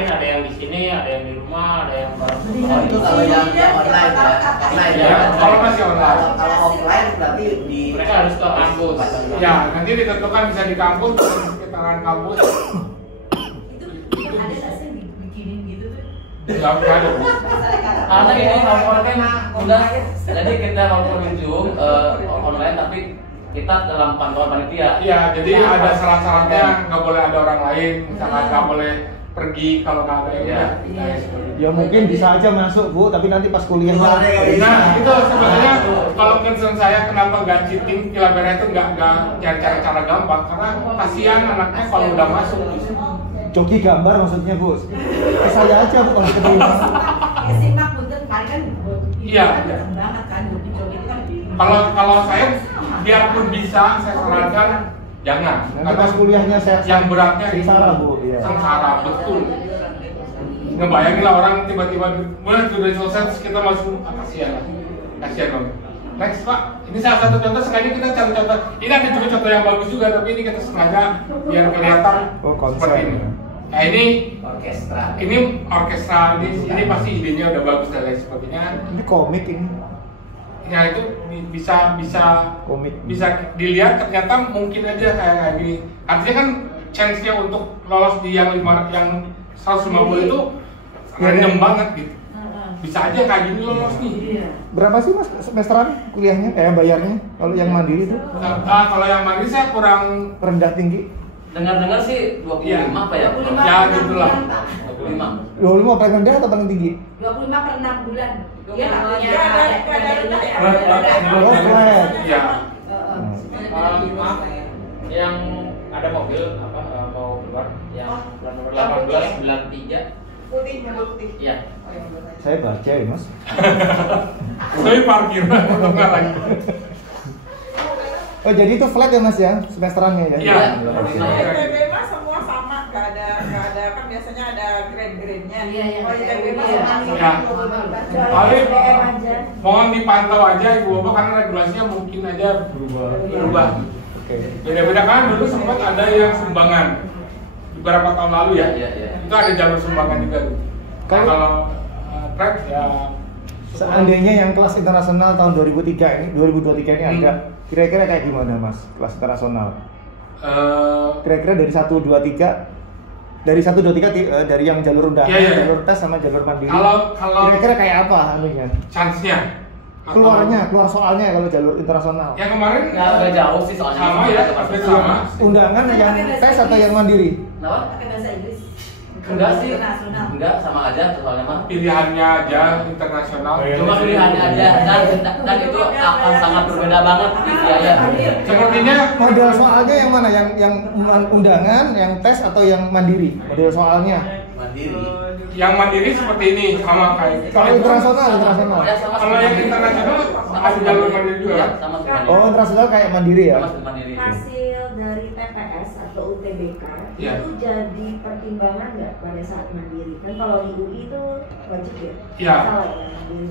lain, ada yang di sini, ada yang di rumah, ada yang bareng. Itu kalau yang online ya, online ya. Kalau masih online. Kalau offline berarti di Mereka harus ke kampus. Ya, nanti ditentukan bisa di kampus atau di sekitaran kampus. Itu ada nggak sih bikinin gitu tuh? Nggak ada. Karena ini kalau kan udah, jadi kita mau menunjuk online tapi kita dalam pantauan panitia. Iya, jadi ada syarat-syaratnya, nggak boleh ada orang lain, misalkan nggak boleh pergi kalau nggak ada yang Ya mungkin bisa aja masuk Bu, tapi nanti pas kuliah. Nah, itu sebenarnya kalau concern saya kenapa nggak cheating, Kilabera itu nggak cari cara gampang, karena kasihan anaknya kalau udah masuk. Joki gambar maksudnya Bu. Saya aja Bu kalau keterima. Ya simak punten kali kan. Iya. Kan banget kan bukti joki itu kan. Kalau saya biarpun bisa, saya sarankan jangan. Nanti pas kuliahnya saya yang beratnya sengsara Bu. Iya. Sengsara, betul. Ngebayangin lah orang tiba-tiba mulai sudah selesai terus kita masuk, kasihan lah, kasihan banget. Next Pak, ini salah satu contoh, sengaja kita cari contoh. Ini ada juga contoh yang bagus juga, tapi ini kita sengaja biar kelihatan seperti ini. Nah ini orkestra. Ini orkestra, ini pasti idenya udah bagus dan lain sebagainya. Ini komik ini. Ya itu bisa Komik. bisa dilihat ternyata mungkin aja kayak gini. Artinya kan chance-nya untuk lolos di yang 150 itu random banget gitu. Bisa aja kayak gini lolos nih. Berapa sih Mas semesteran kuliahnya? Bayarnya? Kalau yang mandiri itu? Kalau yang mandiri saya kurang Rendah tinggi? Dengar-dengar sih 25 apa ya? 25 Ya, per gitu 6 lah. bulan, Pak. 25. 25 paling rendah atau paling tinggi? 25 per 6 bulan. Dia nggak punya Nggak ada rendah ya? Oh, flat. ya. Maaf, yang ada mobil apa mau keluar yang bulan nomor 1893. Putih, mobil putih. Iya. Oh, yang mobil saya. Saya baca ya Mas. Tapi parkir nggak lagi. Oh jadi itu flat ya Mas ya semesterannya ya? Iya. ITB mah semua sama, nggak ada kan biasanya ada grade-grade-nya. Iya, iya. Oh, ITB mah Iya. sama. Ya. Tapi PM aja. mohon dipantau aja Ibu Bapak karena regulasinya mungkin aja berubah. Oke. Beda-beda kan dulu sempat ada yang sumbangan beberapa tahun lalu ya. Iya, iya. Itu ada jalur sumbangan juga. Nah, kalau track ya Seandainya yang kelas internasional tahun 2023 ini ada, kira-kira kayak gimana Mas kelas internasional? Kira-kira dari 1, 2, 3 dari yang jalur undangan, Iya, iya. jalur tes sama jalur mandiri. Kalau Kira-kira kayak apa anunya? chance-nya Keluar soalnya kalau jalur internasional. yang kemarin Nggak jauh sih soalnya. sama ya, hampir sama. Undangan yang tes atau yang mandiri? Kenapa? Pakai bahasa Inggris. Enggak sih. Internasional. Enggak, sama aja soalnya mah. Pilihannya aja internasional. Cuma pilihannya aja dan itu akan sangat berbeda banget di biaya. Sepertinya Model soalnya yang mana? Yang undangan, yang tes atau yang mandiri? Model soalnya. Mandiri. yang mandiri seperti ini sama kayak. Kalau internasional. Ya, sama Kalau yang internasional ada jalur mandiri juga Iya, kan? sama seperti Oh, internasional kayak mandiri ya? Sama seperti mandiri. Hasil dari TPS atau UTBK Iya. itu jadi pertimbangan nggak pada saat mandiri? Kan kalau di UI itu wajib ya? Iya. Salah ya mandiri.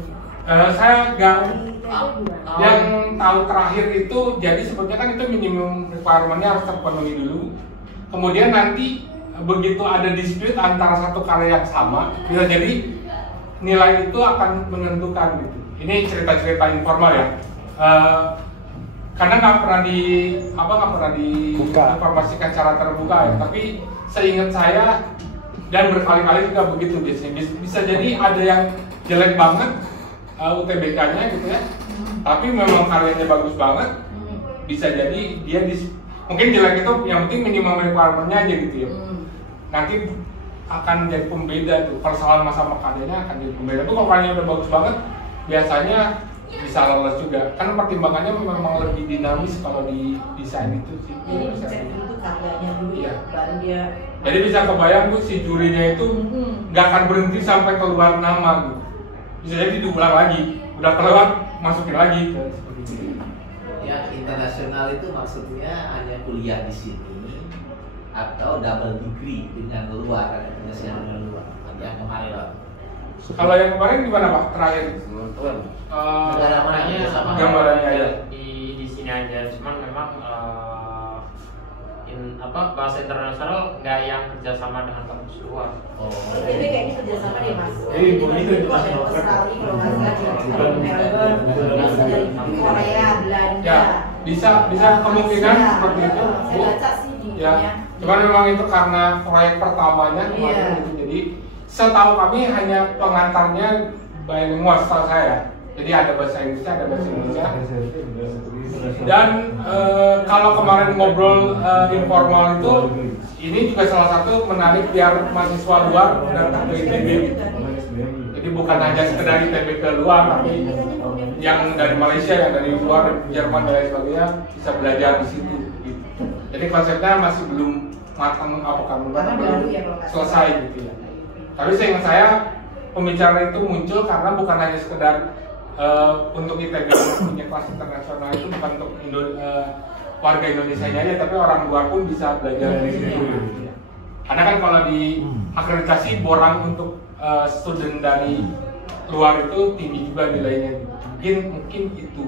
Saya nggak Di ITB gimana? yang tahu terakhir itu jadi sebetulnya kan itu minimum requirement-nya harus terpenuhi dulu. Kemudian nanti begitu ada dispute antara satu karya yang sama, bisa jadi nilai itu akan menentukan gitu. Ini cerita-cerita informal ya. Karena nggak pernah Buka. diinformasikan secara terbuka ya. Tapi seingat saya dan berkali-kali juga begitu biasanya. Bisa jadi ada yang jelek banget UTBK-nya gitu ya. Tapi memang karyanya bagus banget. Bisa jadi dia mungkin jelek itu yang penting minimum requirement-nya aja gitu ya. Nanti akan jadi pembeda tuh. Kalau sama karyanya akan jadi pembeda. Tapi kalau karyanya udah bagus banget, biasanya bisa lolos juga. Kan pertimbangannya memang lebih dinamis kalau di desain itu sih. Jadi dicek dulu karyanya dulu, Iya. baru dia. Jadi bisa kebayang tuh si jurinya itu nggak akan berhenti sampai keluar nama gitu. Bisa jadi diulang lagi, udah keluar masukin lagi. Seperti itu. Yang internasional itu maksudnya hanya kuliah di sini atau double degree dengan luar, ada penelitian dengan luar. Yang kemarin Pak. Kalau yang kemarin gimana Pak terakhir? Negara mana Gambarannya sama? Gambarannya ya. di sini aja, cuman memang bahasa internasional nggak yang kerjasama dengan kampus luar. ITB kayaknya kerjasama deh mas. Ini itu Mas Australia kalau nggak salah di Melbourne, dari Korea, Belanda. Ya, bisa kemungkinan seperti itu, Saya Bu. baca sih di Ya, cuman memang itu karena proyek pertamanya kemarin Iya. itu, jadi setahu kami hanya pengantarnya bilingual setahu saya. Jadi ada bahasa Inggris, ada bahasa Indonesia. Dan kalau kemarin ngobrol informal itu, ini juga salah satu menarik biar mahasiswa luar datang ke ITB. Jadi bukan hanya sekedar ITB ke luar, tapi yang dari Malaysia, yang dari luar, Jerman dan lain sebagainya bisa belajar di situ. Gitu. Jadi konsepnya masih belum matang, belum selesai gitu ya. Tapi seingat saya pembicaraan itu muncul karena bukan hanya sekedar untuk ITB punya kelas internasional, itu bukan untuk warga Indonesia aja, tapi orang luar pun bisa belajar di situ. Karena kan kalau di akreditasi borang untuk student dari luar itu tinggi juga nilainya. Mungkin itu.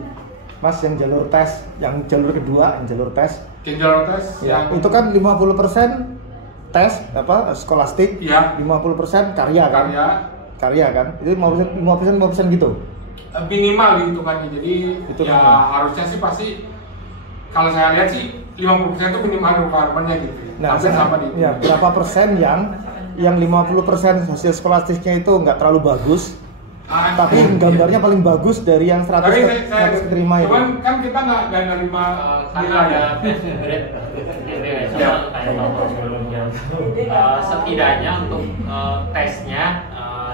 Mas, yang jalur tes, yang jalur kedua, yang jalur tes. Yang itu kan 50% tes skolastik, ya. 50% karya kan? Karya kan? Itu 50% gitu. Minimal dihitungannya. Jadi itu ya harusnya sih pasti kalau saya lihat sih 50% itu minimal requirement-nya gitu. Nah, sama di berapa persen yang 50% hasil skolastiknya itu nggak terlalu bagus, tapi gambarnya paling bagus dari yang 100 terima itu. Cuman kan kita nggak nerima Karena ada best grade sama kayak tahun sebelumnya. Setidaknya untuk tesnya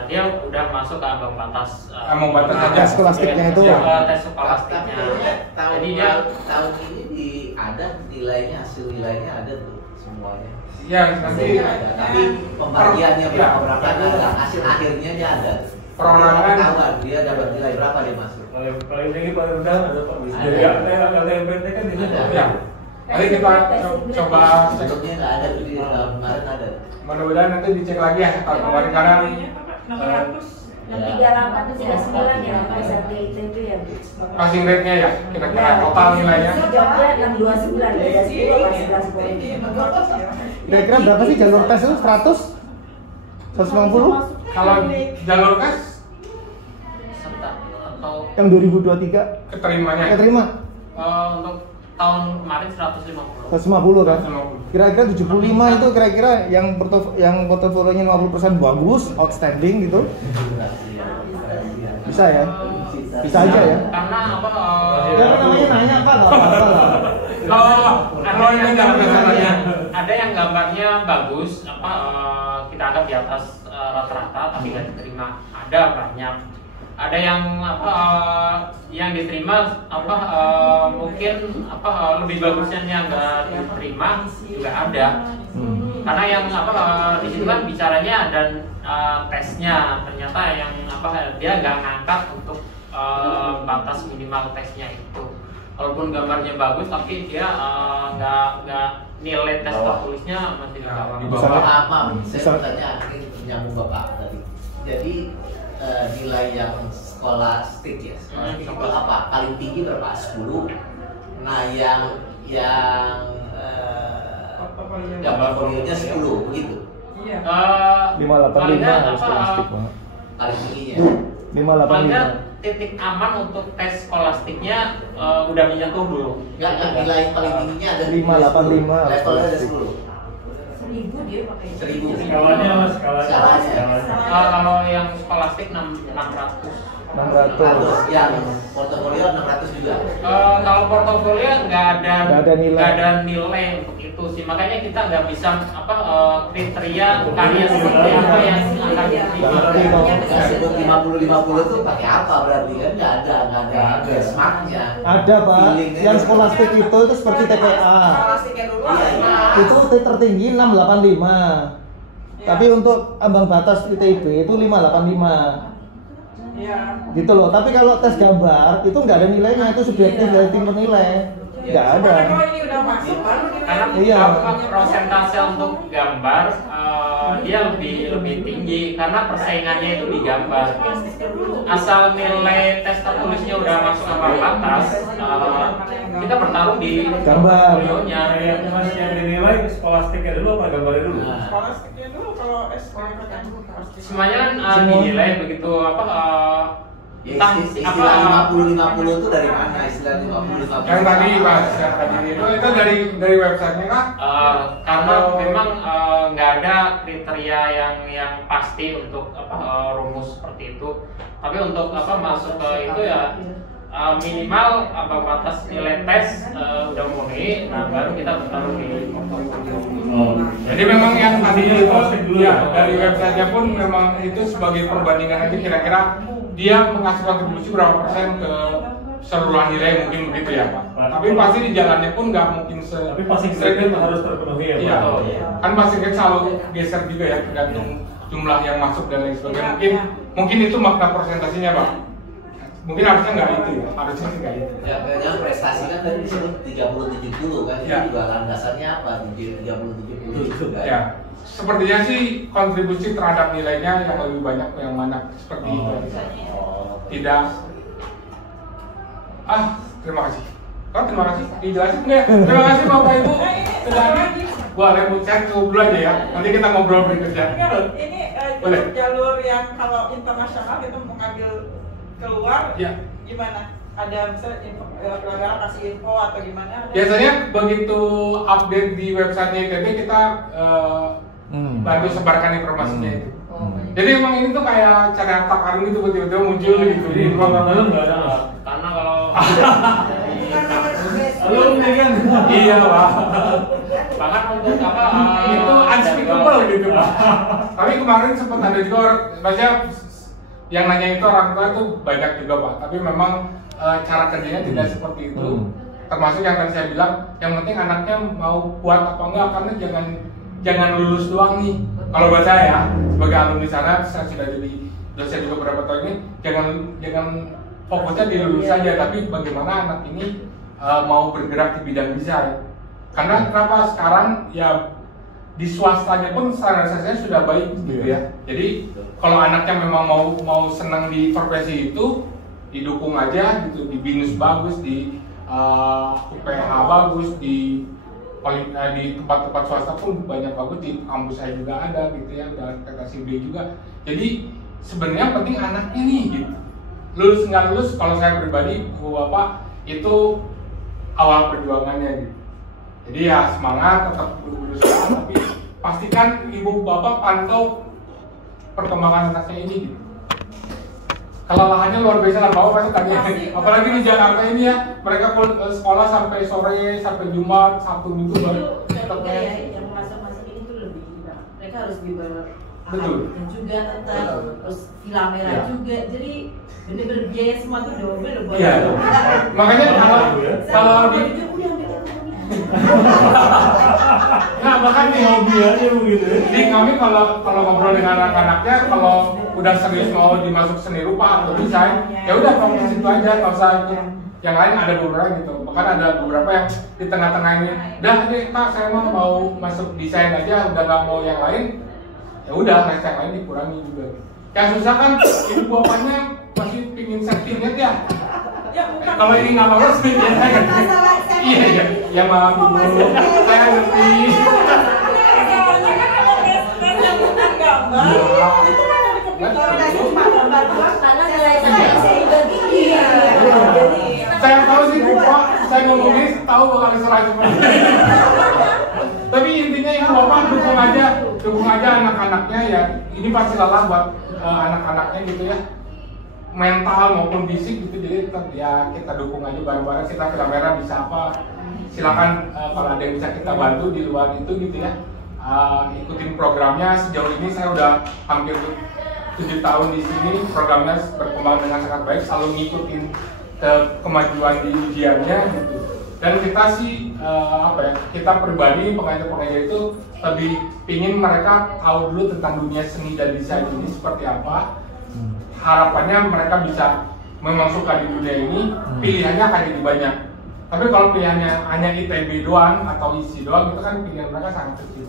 dia udah masuk ke ambang batas. Tes skolastiknya itu. Tes skolastiknya. Jadi tahun ini ada nilainya, hasil nilainya ada tuh semuanya. Ya nanti. Tapi pembagiannya berapa hasil akhirnya ada. Perorangan ketahuan dia dapat nilai berapa dia masuk. Paling tinggi paling rendah ada Pak. Jadi LTMPT kan di situ. Ya. Nanti kita coba cek. Bentuknya nggak ada tuh di tahun kemarin ada. Mudah-mudahan nanti dicek lagi ya tahun kemarin karena 600. Yang 38 itu 39 ya, SMT ITB ya Bu. passing rate-nya ya, kira-kira total nilainya. Jawabnya 629, beda 10 apa 11 poin. Kira-kira berapa sih jalur tes itu? 100? 150? Kalau jalur tes atau Yang 2023 keterimanya keterima? untuk tahun kemarin 150. 150 kan? 150. Kira-kira 75 itu kira-kira yang portofolionya 50% bagus, outstanding gitu. Bisa ya? Bisa aja ya? Karena apa? Ya namanya nanya apa lah? Kalau ini jangan masalahnya. Ada yang gambarnya bagus, kita anggap di atas rata-rata, tapi nggak diterima. Ada banyak. Ada yang yang diterima mungkin lebih bagusnya yang nggak diterima juga ada. Karena yang di situ kan bicaranya dan tesnya ternyata yang dia nggak ngangkat untuk batas minimal tesnya itu. Walaupun gambarnya bagus tapi dia nggak nilai tes tertulisnya masih di bawah. Maaf, saya bertanya nyambung Bapak tadi. Jadi nilai yang skolastik ya, skolastik itu apa? Paling tinggi berapa? 10. Nah yang portofolionya 10 begitu. Iya. 585 harus skolastik banget. Paling tingginya. 585. Titik aman untuk tes skolastiknya udah menyentuh dulu. Enggak, nilai paling tingginya ada 585 levelnya ada 10. 1000 dia pakai 1000. Skalanya. Kalau yang skolastik 600. 600. Yang portofolio 600 juga. Kalau portofolio nggak ada nilai untuk itu sih, makanya kita nggak bisa kriteria karya seperti apa yang akan diterima. Yang sebut 50-50 itu pakai apa berarti kan? Nggak ada benchmarknya. Ada Pak, yang skolastik itu seperti TPA. Skolastiknya dulu. Itu tertinggi 685. Tapi untuk ambang batas ITB itu 585. Iya. Gitu loh. Tapi kalau tes gambar itu nggak ada nilainya, itu subjektif dari tim penilai. Nggak ada. Kalau ini udah masuk baru Karena Iya. prosentase untuk gambar dia lebih tinggi karena persaingannya itu di gambar. Asal nilai tes tertulisnya udah masuk ambang batas, kita bertarung di gambar. portfolionya. Mas yang dinilai skolastiknya dulu apa gambarnya dulu? Skolastiknya dulu kalau SKM kan pasti. Semuanya kan dinilai begitu Ya, istilah 50-50 itu dari mana? Istilah 50-50 Yang tadi Mas, yang tadi itu dari websitenya kah? Karena memang nggak ada kriteria yang pasti untuk rumus seperti itu. Tapi untuk masuk ke itu ya minimal ambang batas nilai tes udah mulai, nah baru kita bertaruh di portfolio. Jadi memang yang tadi itu ya dari websitenya pun memang itu sebagai perbandingan aja kira-kira dia mengasih kontribusi berapa persen ke keseluruhan nilai mungkin begitu ya Pak. Tapi pasti di jalannya pun nggak mungkin Tapi passing grade harus terpenuhi ya Pak. Iya. Kan passing grade selalu geser juga ya tergantung jumlah yang masuk dan lain sebagainya. Mungkin itu makna presentasinya Pak. Mungkin harusnya nggak itu ya, harusnya sih nggak itu. Ya, kayaknya prestasi kan tadi disebut 30-70 kan, Ya. itu juga landasannya apa? 30-70 itu kan? Ya, sepertinya sih kontribusi terhadap nilainya yang lebih banyak yang mana seperti itu. Tidak. Terima kasih. Terima kasih. Dijelasin nggak? Terima kasih Bapak Ibu. Sudah hadir. Wah, lemut saya dulu aja ya. Nanti kita ngobrol berikutnya. Ini Boleh. jalur yang kalau internasional itu mengambil keluar Ya. gimana? Ada misalnya info, pelanggan kasih info atau gimana? Ada? Biasanya begitu update di website ITB kita bantu sebarkan informasinya itu. Jadi emang ini tuh kayak cari harta karun gitu tiba-tiba muncul gitu. Jadi ruangan dalam nggak ada Pak. Karena kalau Halo kan? Iya Pak. bahkan untuk Itu unspeakable gitu Pak. Tapi kemarin sempat ada juga maksudnya yang nanya itu orang tua itu banyak juga Pak. Tapi memang cara kerjanya tidak seperti itu. Termasuk yang tadi saya bilang, yang penting anaknya mau kuat apa enggak, karena jangan lulus doang nih. Kalau buat saya ya, sebagai alumni sana, saya sudah jadi dosen juga beberapa tahun ini, jangan fokusnya di lulus saja, tapi bagaimana anak ini mau bergerak di bidang desain. Karena kenapa sekarang ya di swastanya pun standarisasinya sudah baik gitu ya. Jadi kalau anaknya memang mau senang di profesi itu, didukung aja gitu, di BINUS bagus, di UPH bagus, di tempat-tempat swasta pun banyak bagus, di kampus saya juga ada gitu ya, dan KTSB juga. Jadi sebenarnya penting anaknya nih gitu. Lulus nggak lulus, kalau saya pribadi, ibu bapak itu awal perjuangannya gitu. Jadi ya semangat, tetap lulus, tapi pastikan ibu bapak pantau perkembangan anaknya ini gitu. Kelelahannya luar biasa lah bapak pasti tanya. Apalagi di Jakarta ini ya, mereka sekolah sampai sore, sampai Jumat, Sabtu Minggu baru tetap yang masuk ini tuh lebih mereka harus Betul. juga tetap terus villa merah Ya. juga, jadi bener-bener biaya semua tuh double buat Iya. Makanya kalau di nah bahkan di Hobi aja begitu ya. di kami kalau ngobrol dengan anak-anaknya, kalau udah serius mau dimasuk seni rupa atau desain, ya udah fokus situ aja, nggak usah ikut yang lain. Ada beberapa gitu, bahkan ada beberapa yang di tengah-tengah ini, udah deh Kak, saya mau masuk desain aja, udah nggak mau yang lain, ya udah les yang lain dikurangi juga. Yang susah kan ibu bapaknya masih pingin safety net ya. Kalau ini nggak lolos nih ya saya ngerti. Iya, ya maaf ibu, saya ngerti. Soalnya kan ada tes yang bukan gambar, itu kan ada Saya tahu sih Bapak, saya ngomongnya tahu bakal diserah seperti itu. Tapi intinya ibu bapak dukung aja anak-anaknya ya. Ini pasti lelah buat anak-anaknya gitu ya, mental maupun fisik gitu. Jadi tetap ya kita dukung aja bareng-bareng. Kita kamera bisa apa? Silakan kalau ada yang bisa kita bantu di luar itu gitu ya. Ikutin programnya. Sejauh ini saya udah hampir 7 tahun di sini, programnya berkembang dengan sangat baik, selalu ngikutin ke kemajuan di ujiannya gitu. Dan kita sih kita pribadi pengajar-pengajar itu lebih pingin mereka tahu dulu tentang dunia seni dan desain ini seperti apa. Harapannya mereka bisa memang suka di dunia ini, pilihannya akan jadi banyak. Tapi kalau pilihannya hanya ITB doang atau ISI doang, itu kan pilihan mereka sangat kecil.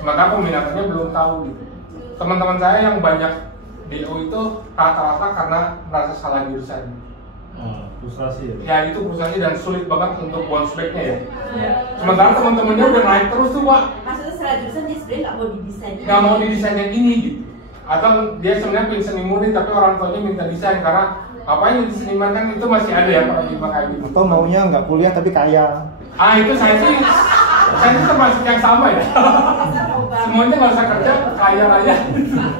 sementara peminatannya belum tahu gitu. Teman-teman saya yang banyak DO itu rata-rata karena merasa salah jurusan. Frustrasi ya? Ya itu frustrasi dan sulit banget untuk bounce back-nya ya. Sementara teman-temannya udah naik terus tuh Pak. Maksudnya setelah jurusan dia sebenarnya nggak mau didesain. Nggak mau didesain yang ini gitu. Atau dia sebenarnya pengen seni murni tapi orang tuanya minta desain karena apa yang di seniman kan itu masih ada ya paradigma kayak gitu. Atau maunya nggak kuliah tapi kaya. Itu saya sih termasuk yang sama ya. Semuanya nggak usah kerja, kaya aja.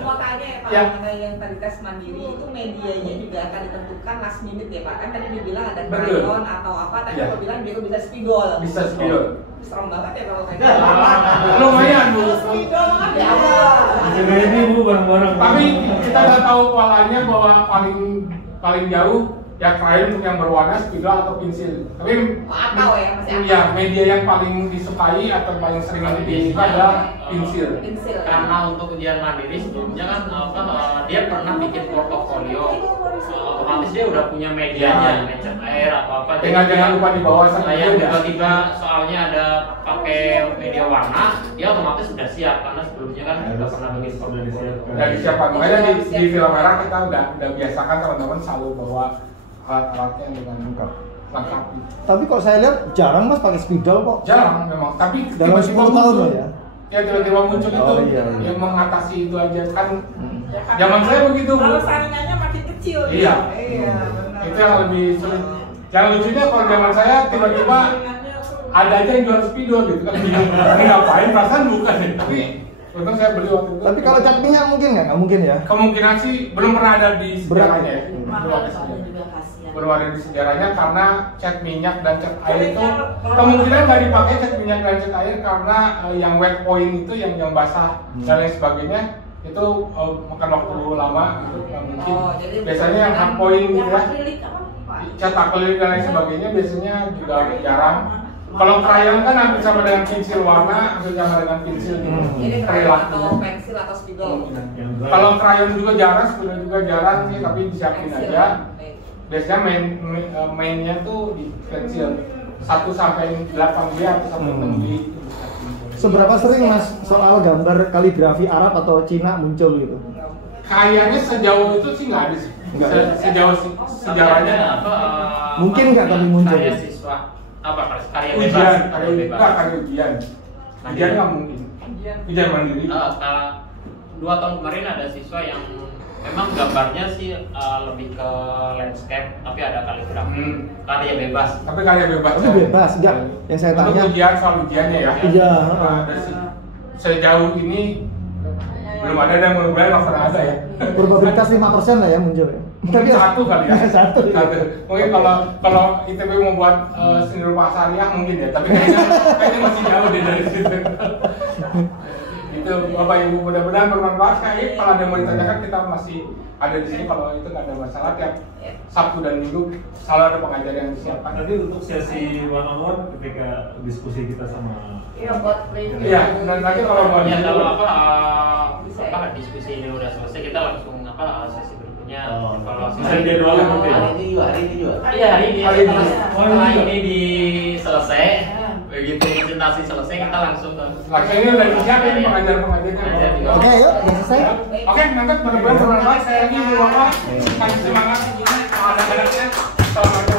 Mau tanya ya Pak, Ya. mengenai yang tadi tes mandiri itu medianya juga akan ditentukan last minute ya Pak. Kan tadi dibilang ada Betul. crayon atau apa, tadi Ya. aku bilang dia bisa spidol. Bisa spidol. Serem banget ya kalau kayak gitu. Lumayan Bu. Spidol kan ya Allah. Jaga ini Bu bareng-bareng. Tapi kita udah tahu polanya bahwa paling jauh ya krayon yang berwarna spidol atau pensil. Tapi Atau ya masih apa? ya media yang paling disukai atau paling sering dipilih adalah pensil. Pensil. Karena untuk ujian mandiri sebelumnya kan dia pernah bikin portofolio, otomatis dia udah punya medianya, mecat air atau apa. Jangan lupa di bawah Saya ya. tiba-tiba soalnya ada pakai media warna, dia otomatis sudah siap karena sebelumnya kan udah pernah bikin portofolio. Dari siapa makanya di film merah kita udah biasakan teman-teman selalu bawa alat-alatnya dengan lengkap. Tapi kok saya lihat jarang Mas pakai spidol kok. Jarang memang, tapi Dalam 10 tahun loh ya. Ya tiba-tiba muncul itu Iya. yang mengatasi itu aja kan. Zaman saya begitu Bu. Kalau saringannya makin kecil. Iya. Iya, benar. Itu yang lebih sulit. Yang lucunya kalau zaman saya tiba-tiba ada aja yang jual spidol gitu kan. Ini ngapain? Perasaan bukan ya. Tapi untung saya beli waktu itu. Tapi kalau cat minyak mungkin nggak mungkin ya. Kemungkinan sih belum pernah ada di sejarahnya ya. Belum Mahal ada soalnya sejarah. juga kasihan. Belum ada di sejarahnya karena cat minyak dan cat air itu kemungkinan nggak dipakai cat minyak dan cat air karena yang wet point itu yang basah dan lain sebagainya itu makan waktu lama gitu nggak mungkin. jadi Biasanya yang hard point gitu ya. Akrilik apa Pak? Cat akrilik dan lain sebagainya biasanya juga jarang. Kalau krayon kan hampir sama dengan pensil warna, hampir sama dengan pensil Jadi crayon atau pensil atau spidol. Kalau krayon juga jarang, spidol juga jarang sih, tapi disiapin Pensil. aja. Biasanya mainnya tuh di pensil 1 sampai 8 G atau sampai 6 G. Seberapa sering Mas soal gambar kaligrafi Arab atau Cina muncul gitu? Kayaknya sejauh itu sih nggak ada sih. Sejauh sejarahnya Mungkin nggak tapi muncul. Karya siswa apa karya bebas? ujian, Karya bebas. karya ujian. Ujian nggak mungkin. Ujian mandiri. 2 tahun kemarin ada siswa yang memang gambarnya sih lebih ke landscape tapi ada kaligrafi. Karya bebas. Tapi karya bebas. Tapi bebas, enggak. Yang saya Untuk tanya. ujian soal ujiannya ya. Iya. Ada sih. Sejauh ini belum ada dan mudah-mudahan nggak pernah ada ya. Probabilitas 5% lah ya muncul ya. Mungkin 1 kali ya. Satu. Mungkin kalau ITB mau buat seni rupa syariah mungkin ya, tapi kayaknya masih jauh deh dari situ. Itu Bapak Ibu mudah-mudahan bermanfaat. Kayak kalau ada yang mau ditanyakan kita masih ada di sini, kalau itu nggak ada masalah. Tiap Sabtu dan Minggu selalu ada pengajar yang disiapkan. Nanti untuk sesi one on one ketika diskusi kita sama Iya buat review. Iya, dan nanti kalau mau Ya kalau diskusi ini udah selesai kita langsung sesi berikutnya evaluasi. bisa jadwalnya mungkin. Hari ini juga. Iya hari ini. Hari ini. Setelah ini selesai, begitu presentasi selesai kita langsung ke. Langsung ini udah disiapin pengajar-pengajarnya. Oke, yuk, udah selesai. Oke, mantap, benar-benar bermanfaat. Saya lagi Bu Bapak, kasih semangat. Ada-adanya. Assalamualaikum.